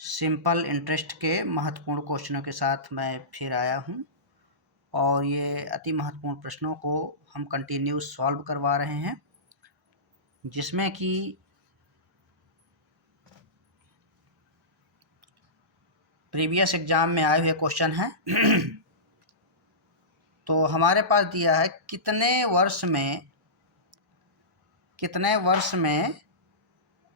Simple interest के महत्वपूर्ण क्वेश्चनों के साथ मैं फिर आया हूँ और ये अति महत्वपूर्ण प्रश्नों को हम कंटिन्यू सॉल्व करवा रहे हैं, जिसमें कि प्रीवियस एग्जाम में आए हुए क्वेश्चन हैं। तो हमारे पास दिया है कितने वर्ष में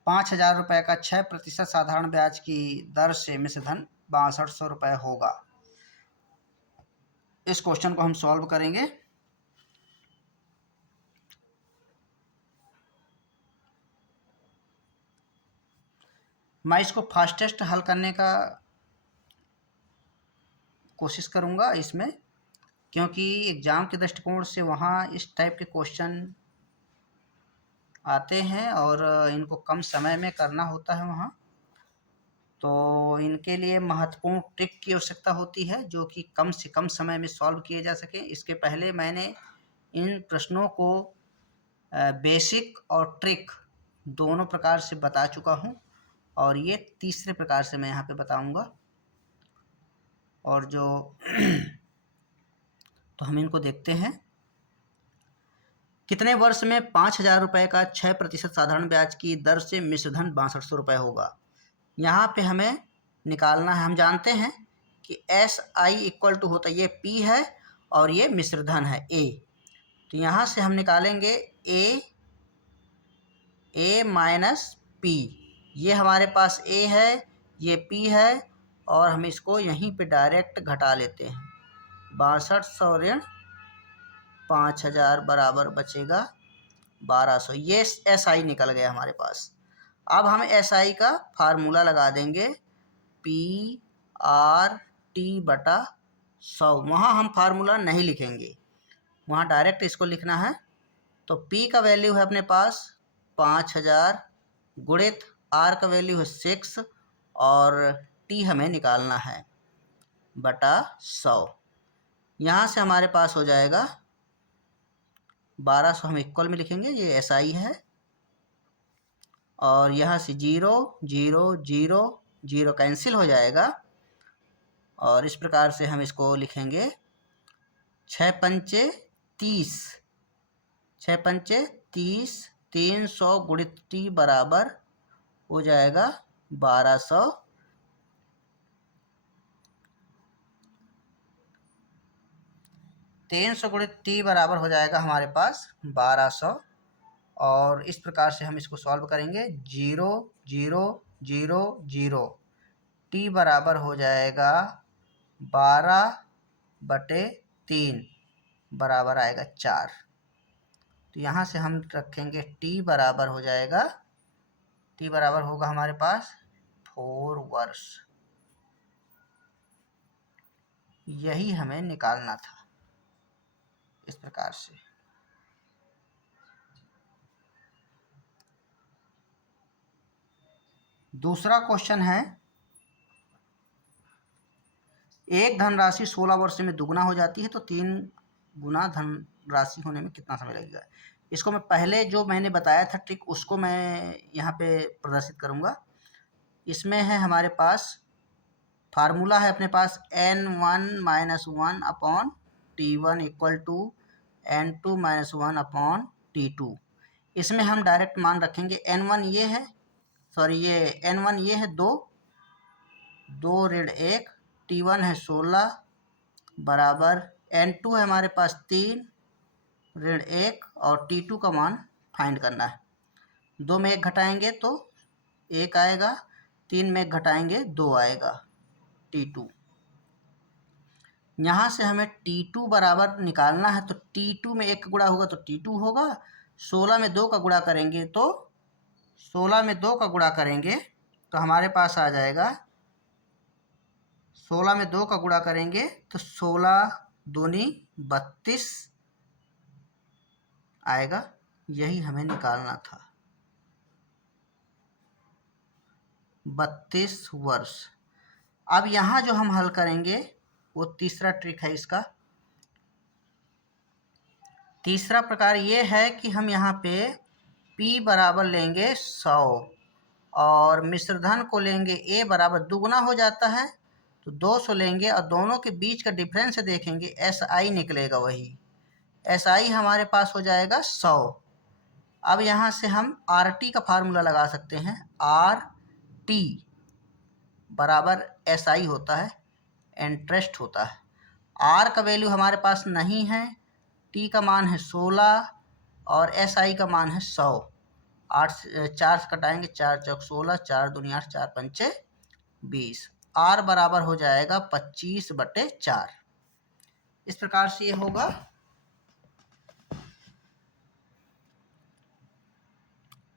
5,000 रुपये का 6% साधारण ब्याज की दर से मिश्रधन 6200 रुपये होगा। इस क्वेश्चन को हम सॉल्व करेंगे। मैं इसको फास्टेस्ट हल करने का कोशिश करूंगा इसमें, क्योंकि एग्ज़ाम के दृष्टिकोण से वहाँ इस टाइप के क्वेश्चन आते हैं और इनको कम समय में करना होता है वहाँ, तो इनके लिए महत्वपूर्ण ट्रिक की आवश्यकता होती है जो कि कम से कम समय में सॉल्व किए जा सके। इसके पहले मैंने इन प्रश्नों को बेसिक और ट्रिक दोनों प्रकार से बता चुका हूँ और ये तीसरे प्रकार से मैं यहाँ पे बताऊँगा। और जो तो हम इनको देखते हैं। कितने वर्ष में 5,000 रुपये का 6% साधारण ब्याज की दर से मिश्रधन 6200 रुपये होगा। यहाँ पे हमें निकालना है। हम जानते हैं कि SI इक्वल टू होता है, ये P है और ये मिश्रधन है A। तो यहाँ से हम निकालेंगे A माइनस P। ये हमारे पास A है, ये P है और हम इसको यहीं पे डायरेक्ट घटा लेते हैं। 6200 ऋण 5,000 बराबर बचेगा 1200। ये SI निकल गया हमारे पास। अब हम SI का फार्मूला लगा देंगे PR/T/100। वहाँ हम फार्मूला नहीं लिखेंगे, वहाँ डायरेक्ट इसको लिखना है। तो P का वैल्यू है अपने पास 5,000 गुणित R का वैल्यू है 6 और T हमें निकालना है बटा 100। यहाँ से हमारे पास हो जाएगा 1200, हम इक्वल में लिखेंगे, ये SI है और यहाँ से 0 0 0 0 कैंसिल हो जाएगा और इस प्रकार से हम इसको लिखेंगे 6 पंचे 30, 6 पंचे 30, 300 गुणित T बराबर हो जाएगा 1200। 300 गुणित T बराबर हो जाएगा हमारे पास 1200 और इस प्रकार से हम इसको सॉल्व करेंगे। 0 0 0 0 T बराबर हो जाएगा 12/3 बराबर आएगा 4। तो यहाँ से हम रखेंगे T बराबर हो जाएगा, T बराबर होगा हमारे पास 4 वर्ष। यही हमें निकालना था इस प्रकार से। दूसरा क्वेश्चन है, एक धनराशि 16 वर्ष में दुगुना हो जाती है तो 3 गुना धनराशि होने में कितना समय लगेगा। इसको मैं पहले जो मैंने बताया था ट्रिक उसको मैं यहाँ पे प्रदर्शित करूँगा। इसमें है हमारे पास फार्मूला है अपने पास N1 - 1 upon T1 equal to N2 - 1 अपॉन T2। इसमें हम डायरेक्ट मान रखेंगे। N1 ये है, सॉरी ये N1 ये है 2 ऋण 1, T1 है 16 बराबर N2 है हमारे पास 3 ऋण 1 और T2 का मान फाइंड करना है। 2 में 1 घटाएंगे तो 1 आएगा, 3 में 1 घटाएंगे 2 आएगा T2। यहाँ से हमें T2 बराबर निकालना है तो T2 में 1 का गुणा होगा तो T2 होगा। 16 में 2 का गुणा करेंगे तो 16 में 2 का गुणा करेंगे तो हमारे पास आ जाएगा, 16 में 2 का गुणा करेंगे तो 16 दूनी 32 आएगा। यही हमें निकालना था, 32 वर्ष। अब यहाँ जो हम हल करेंगे वो तीसरा ट्रिक है इसका। तीसरा प्रकार ये है कि हम यहाँ पे P बराबर लेंगे 100 और मिश्रधन को लेंगे ए बराबर दुगुना हो जाता है तो 200 लेंगे और दोनों के बीच का डिफरेंस देखेंगे एस आई निकलेगा, वही एस आई हमारे पास हो जाएगा 100। अब यहाँ से हम आर टी का फार्मूला लगा सकते हैं। आर टी बराबर एस आई होता है, इंटरेस्ट होता है। आर का वैल्यू हमारे पास नहीं है, टी का मान है 16 और एस आई का मान है 100। 4 से कटाएंगे, 4 चौक 16, 4 दूनी 8, 4 पंचे 20। आर बराबर हो जाएगा 25/4। इस प्रकार से ये होगा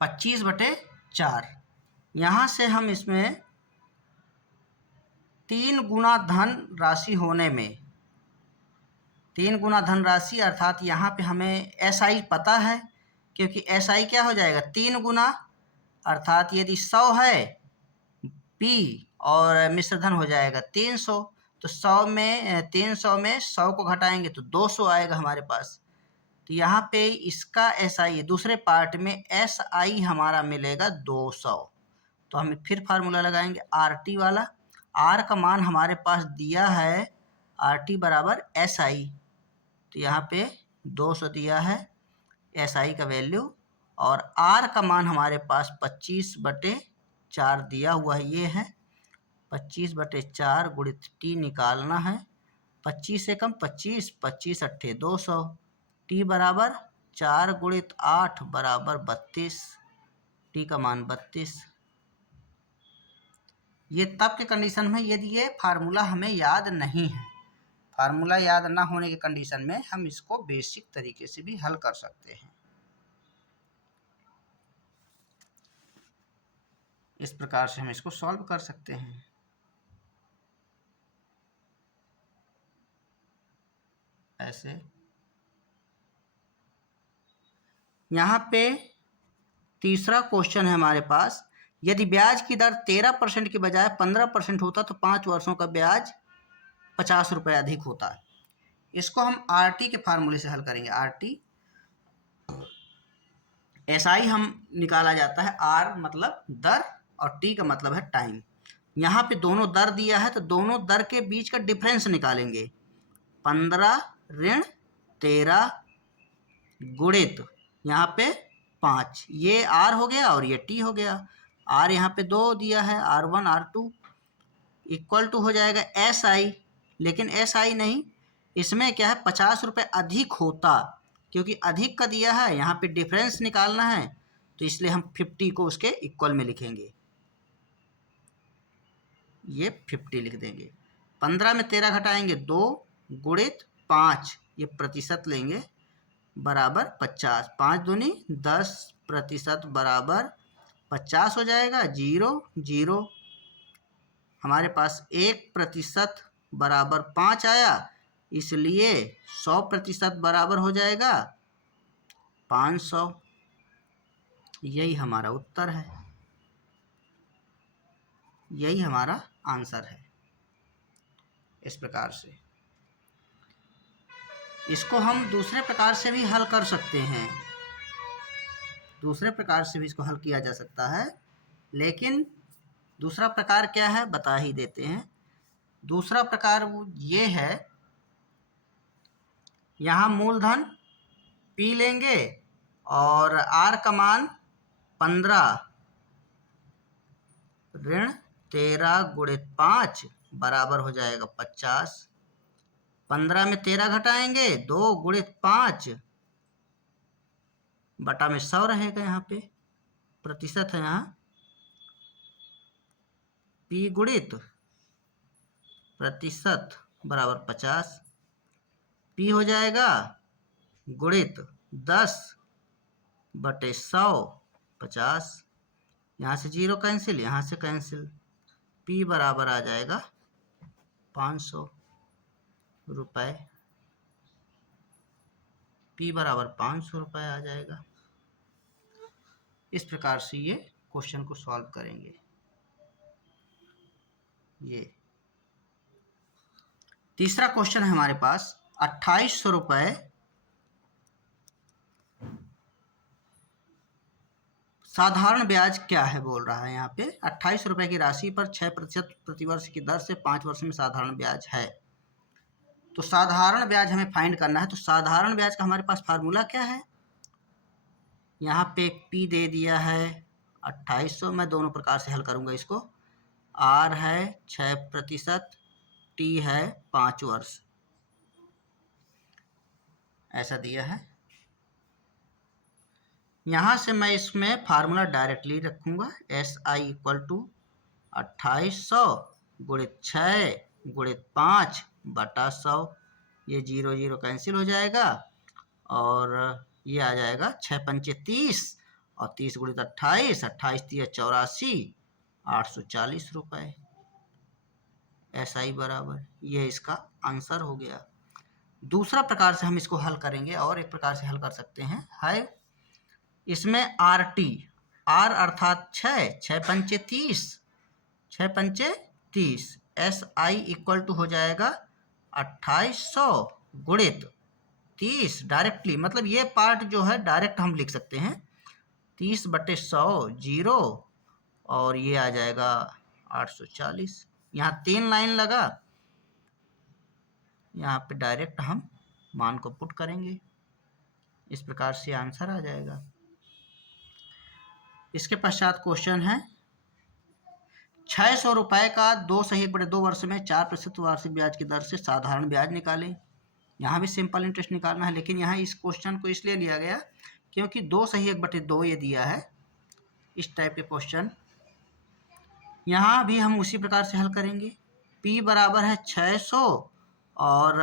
25/4। यहाँ से हम इसमें 3 गुना धन राशि होने में, 3 गुना धनराशि अर्थात यहाँ पे हमें एस आई पता है, क्योंकि एस आई क्या हो जाएगा 3 गुना, अर्थात यदि 100 है पी और मिश्रधन हो जाएगा 300, तो 100 में 300 में 100 को घटाएंगे तो 200 आएगा हमारे पास। तो यहाँ पे इसका एस आई दूसरे पार्ट में एस आई हमारा मिलेगा 200। तो हम फिर फार्मूला लगाएंगे आर टी वाला। आर का मान हमारे पास दिया है आर टी बराबर एस आई, तो यहाँ पे 200 दिया है एस आई का वैल्यू, और आर का मान हमारे पास 25/4 दिया हुआ है, ये है 25/4 गुणित टी निकालना है। 25 से कम 25, 25 अट्ठे 200, टी बराबर 4 गुणित 8 बराबर 32, टी का मान 32। ये तब के कंडीशन में यदि ये फार्मूला हमें याद नहीं है। फार्मूला याद ना होने के कंडीशन में हम इसको बेसिक तरीके से भी हल कर सकते हैं। इस प्रकार से हम इसको सॉल्व कर सकते हैं। ऐसे यहाँ पे तीसरा क्वेश्चन है हमारे पास, यदि ब्याज की दर 13% की बजाय 15% होता तो 5 वर्षों का ब्याज 50 रुपये अधिक होता है। इसको हम आर टी के फार्मूले से हल करेंगे। आर टी एस आई हम निकाला जाता है, आर मतलब दर और टी का मतलब है टाइम। यहाँ पे दोनों दर दिया है तो दोनों दर के बीच का डिफरेंस निकालेंगे। 15 ऋण 13 गुणित यहाँ पे 5, ये आर हो गया और ये टी हो गया। आर यहाँ पे 2 दिया है, R1 R2 इक्वल टू हो जाएगा एस आई, लेकिन एस आई नहीं, इसमें क्या है 50 रुपये अधिक होता, क्योंकि अधिक का दिया है, यहाँ पे डिफरेंस निकालना है, तो इसलिए हम 50 को उसके इक्वल में लिखेंगे, ये 50 लिख देंगे। 15 में 13 घटाएंगे 2 गुणित 5, ये प्रतिशत लेंगे, बराबर 50। 5 दूनी 10% बराबर 50 हो जाएगा। 0 0 हमारे पास 1% बराबर 5 आया, इसलिए 100% बराबर हो जाएगा 500। यही हमारा उत्तर है, यही हमारा आंसर है। इस प्रकार से इसको हम दूसरे प्रकार से भी हल कर सकते हैं, दूसरे प्रकार से भी इसको हल किया जा सकता है, लेकिन दूसरा प्रकार क्या है बता ही देते हैं। दूसरा प्रकार ये है, यहाँ मूलधन पी लेंगे और आर का मान 15 ऋण 13 गुणित 5 बराबर हो जाएगा 50। 15 में 13 घटाएंगे 2 गुणित 5 बटा में 100 रहेगा, यहाँ पे प्रतिशत है, यहाँ पी गुणित प्रतिशत बराबर 50, पी हो जाएगा गुणित 10/100 50, यहाँ से 0 कैंसिल, यहाँ से कैंसिल, पी बराबर आ जाएगा 500 रुपये, पी बराबर 500 रुपये आ जाएगा। इस प्रकार से ये क्वेश्चन को सॉल्व करेंगे। ये तीसरा क्वेश्चन है हमारे पास, 2800 रुपये साधारण ब्याज क्या है बोल रहा है यहाँ पे, 28 रुपये की राशि पर 6% प्रतिवर्ष की दर से 5 वर्ष में साधारण ब्याज है। तो साधारण ब्याज हमें फाइंड करना है। तो साधारण ब्याज का हमारे पास फार्मूला क्या है, यहाँ पे P दे दिया है 2800, मैं दोनों प्रकार से हल करूँगा इसको। R है 6%, T है 5 वर्ष, ऐसा दिया है। यहाँ से मैं इसमें फार्मूला डायरेक्टली रखूँगा, SI इक्वल टू 2800 गुणित 6 गुणित 5 बटा 100। ये 0 0 कैंसिल हो जाएगा और ये आ जाएगा 6 पंचे 30 और 30 गुणित 28, 28 3 84, 840 रुपये। SI बराबर, ये इसका आंसर हो गया। दूसरा प्रकार से हम इसको हल करेंगे और एक प्रकार से हल कर सकते हैं, है इसमें RT, R अर्थात 6 पंचे 30, 6 पंचे 30, SI इक्वल टू हो जाएगा 2800 गुणित 30, डायरेक्टली मतलब ये पार्ट जो है डायरेक्ट हम लिख सकते हैं, 30 बटे 100 0 और ये आ जाएगा 840। यहाँ 3 लाइन लगा, यहाँ पे डायरेक्ट हम मान को पुट करेंगे, इस प्रकार से आंसर आ जाएगा। इसके पश्चात क्वेश्चन है 600 रुपये का 2 वर्ष में 4% वार्षिक ब्याज की दर से साधारण ब्याज निकालें। यहाँ भी सिंपल इंटरेस्ट निकालना है, लेकिन यहाँ इस क्वेश्चन को इसलिए लिया गया क्योंकि 2/2 ये दिया है, इस टाइप के क्वेश्चन। यहाँ भी हम उसी प्रकार से हल करेंगे। P बराबर है 600 और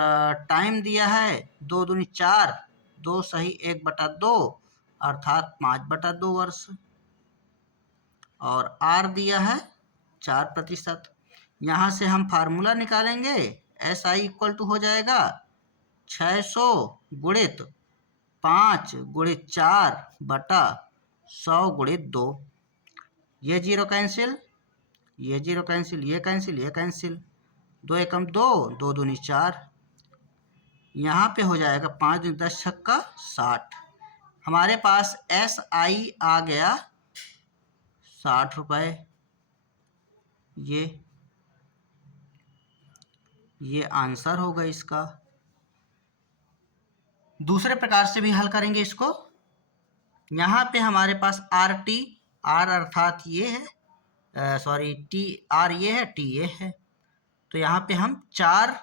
टाइम दिया है 2 दूनी 4, 2/1/2 अर्थात 5/2 वर्ष, और R दिया है 4%। यहाँ से हम फार्मूला निकालेंगे, SI इक्वल टू हो जाएगा 600 गुणित 5 गुणित 4 बटा 100 गुणित 2। ये 0 कैंसिल, ये 0 कैंसिल, ये कैंसिल, ये कैंसिल, 2 एकम 2, 2 दूनी 4, यहाँ पे हो जाएगा 5 दूनी 10 छक्का 60। हमारे पास SI आ गया 60 रुपये। ये आंसर होगा इसका। दूसरे प्रकार से भी हल करेंगे इसको। यहाँ पे हमारे पास RT, R अर्थात ये है, सॉरी R ये है, T ये है, तो यहाँ पे हम 4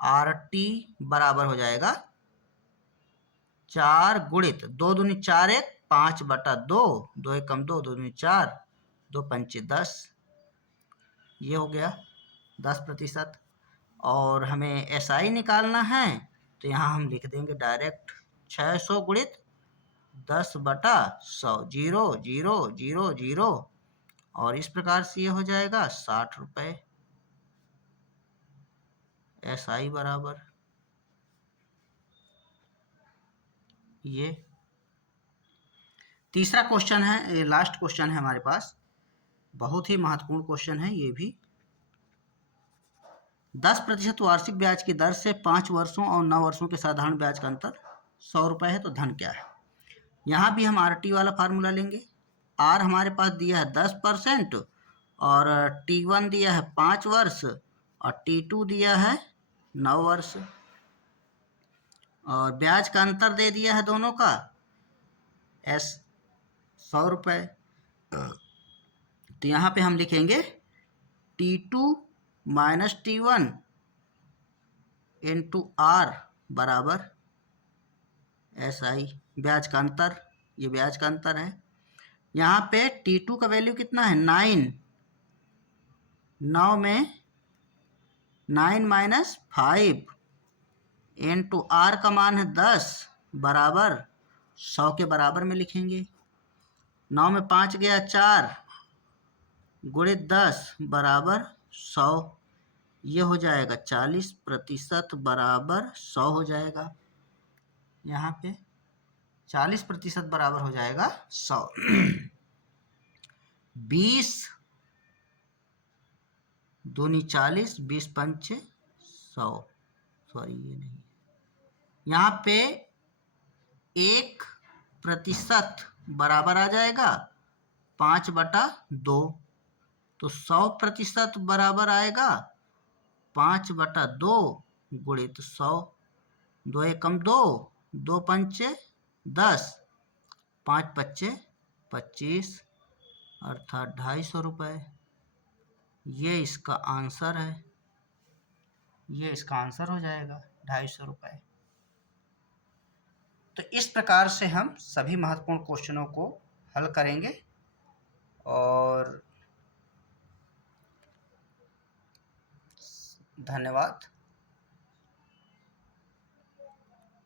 RT बराबर हो जाएगा 4 गुणित 2 दूनी 4 1 5/2, 2 एकम 2, 2 दूनी 4, 2 पंचे 10, ये हो गया 10%। और हमें SI निकालना है, तो यहाँ हम लिख देंगे डायरेक्ट 600 गुणित 10/100, 0 0 0 0, और इस प्रकार से ये हो जाएगा 60 रुपये। SI बराबर ये। तीसरा क्वेश्चन है, लास्ट क्वेश्चन है हमारे पास, बहुत ही महत्वपूर्ण क्वेश्चन है ये भी। 10% वार्षिक ब्याज की दर से 5 वर्षों और 9 वर्षों के साधारण ब्याज का अंतर 100 रुपये है, तो धन क्या है। यहाँ भी हम RT वाला फार्मूला लेंगे। R हमारे पास दिया है 10% और T1 दिया है 5 वर्ष और T2 दिया है 9 वर्ष, और ब्याज का अंतर दे दिया है दोनों का 100 रुपये। तो यहाँ पे हम लिखेंगे T2 minus T1 into R बराबर SI, ब्याज का अंतर, ये ब्याज का अंतर है। यहाँ पे T2 का वैल्यू कितना है 9, 9 में 9 माइनस 5 इंटू R का मान है 10 बराबर 100 के बराबर में लिखेंगे। 9 में 5 गया 4 गुणित 10 बराबर 100, ये हो जाएगा 40% बराबर 100 हो जाएगा। यहाँ पे 40% बराबर हो जाएगा 100। 20 दूनी 40, 20 पंचे 100, सॉरी ये नहीं, यहाँ पे 1% बराबर आ जाएगा 5/2। तो 100% बराबर आएगा 5/2 गुणित 100। 2 एकम 2, 2 पंचे 10, 5 पच्चे 25, अर्थात 250 रुपये। ये इसका आंसर है, ये इसका आंसर हो जाएगा 250 रुपये। तो इस प्रकार से हम सभी महत्वपूर्ण क्वेश्चनों को हल करेंगे और धन्यवाद।